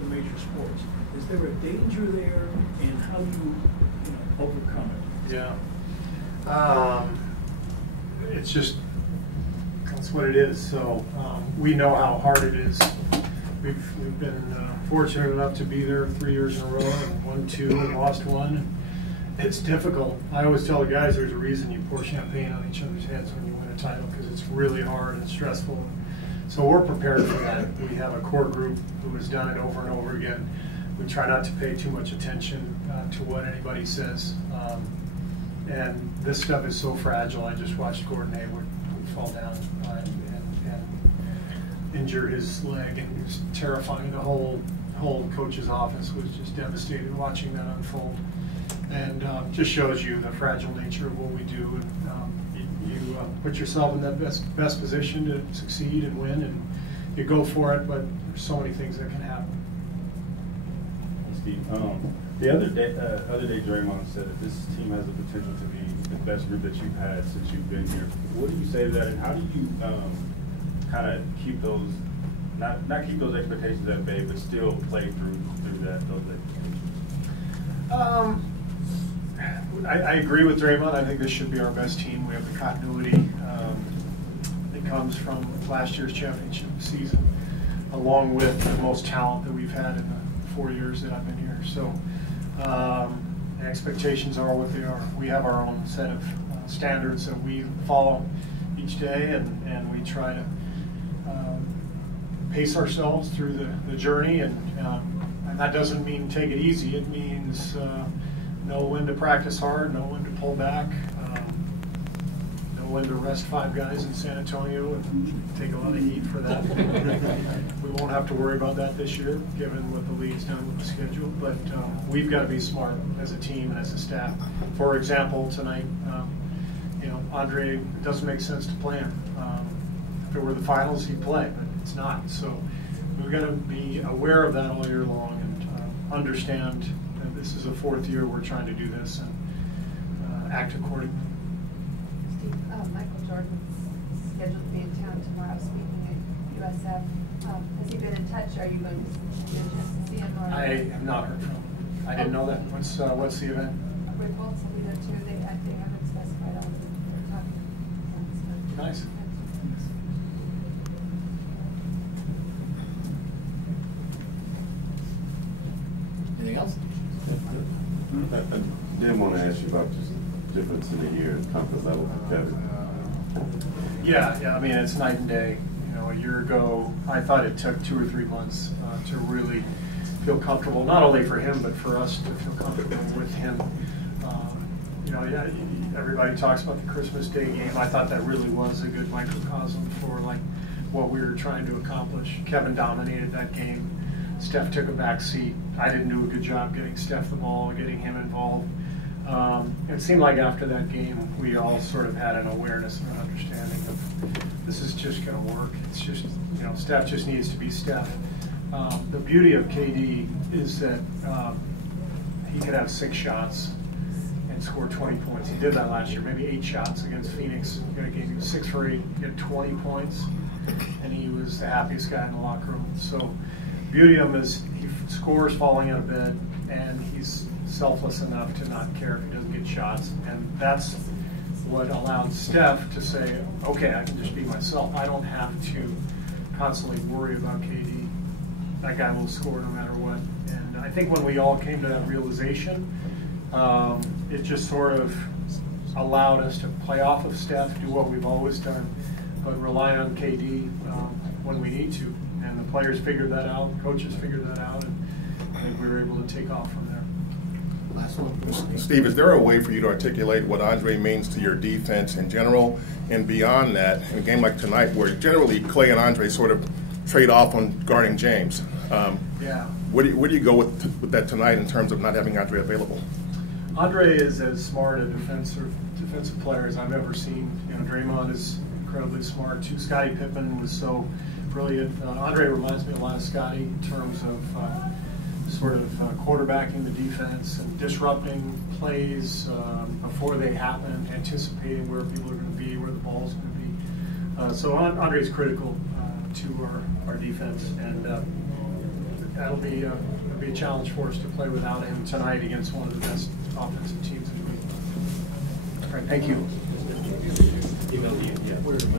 the major sports. Is there a danger there, and how do you overcome it? Yeah. It's just, that's what it is. So we know how hard it is. We've been fortunate enough to be there 3 years in a row and won 2 and lost 1. It's difficult. I always tell the guys there's a reason you pour champagne on each other's heads when you win a title, because it's really hard and stressful. So we're prepared for that. We have a core group who has done it over and over again. We try not to pay too much attention to what anybody says. And this stuff is so fragile. I just watched Gordon Hayward fall down and injure his leg, and it was terrifying. The whole coach's office was just devastated watching that unfold. And just shows you the fragile nature of what we do. And you put yourself in that best position to succeed and win, and you go for it. But there's so many things that can happen. Steve, the other day, Draymond said that this team has the potential to be the best group that you've had since you've been here. What do you say to that, and how do you kind of keep those, not keep those expectations at bay, but still play through those expectations? I agree with Draymond. I think this should be our best team. We have the continuity that comes from last year's championship season, along with the most talent that we've had in the 4 years that I've been here. So the expectations are what they are. We have our own set of standards that we follow each day, and we try to pace ourselves through the journey. And that doesn't mean take it easy. It means know when to practice hard, know when to pull back, know when to rest 5 guys in San Antonio and take a lot of heat for that. We won't have to worry about that this year, given what the league's done with the schedule. But we've got to be smart as a team and as a staff. For example, tonight, Andre, it doesn't make sense to play him. If it were the finals, he'd play, but it's not. So we've got to be aware of that all year long and understand that this is the 4th year we're trying to do this and act accordingly. Steve, Michael Jordan's scheduled to be in town tomorrow speaking at USF. Has he been in touch? Are you going to get a chance to see him? Or I have not heard from him. I didn't know that. What's the event? Rick Boltz will be there too. They haven't specified all the topics. Nice. Anything else? I did want to ask you about just the difference in the year comfort level with Kevin. Yeah. I mean, it's night and day. A year ago, I thought it took 2 or 3 months to really feel comfortable, not only for him, but for us to feel comfortable with him. Everybody talks about the Christmas Day game. I thought that really was a good microcosm for what we were trying to accomplish. Kevin dominated that game. Steph took a back seat. I didn't do a good job getting Steph the ball, getting him involved. It seemed like after that game, we all sort of had an awareness and an understanding of this is just going to work. It's just, Steph just needs to be Steph. The beauty of KD is that he could have 6 shots and score 20 points. He did that last year, maybe 8 shots against Phoenix. He was 6 for 8, he had 20 points, and he was the happiest guy in the locker room. So the beauty of him is he scores falling out of bed, and he's selfless enough to not care if he doesn't get shots. And that's what allowed Steph to say, okay, I can just be myself. I don't have to constantly worry about KD. That guy will score no matter what. And I think when we all came to that realization, it just sort of allowed us to play off of Steph, do what we've always done, but rely on KD when we need to. And the players figured that out, coaches figured that out, and I think we were able to take off from there. Last one. Steve, is there a way for you to articulate what Andre means to your defense in general and beyond that in a game like tonight where generally Clay and Andre sort of trade off on guarding James? Yeah. Where do you go with that tonight in terms of not having Andre available? Andre is as smart a defensive player as I've ever seen. Draymond is incredibly smart too. Scottie Pippen was so brilliant. Andre reminds me a lot of Scottie in terms of quarterbacking the defense and disrupting plays before they happen, anticipating where people are going to be, where the ball's going to be. So Andre's critical to our defense, and that'll be a challenge for us to play without him tonight against one of the best offensive teams in the league. All right, thank you.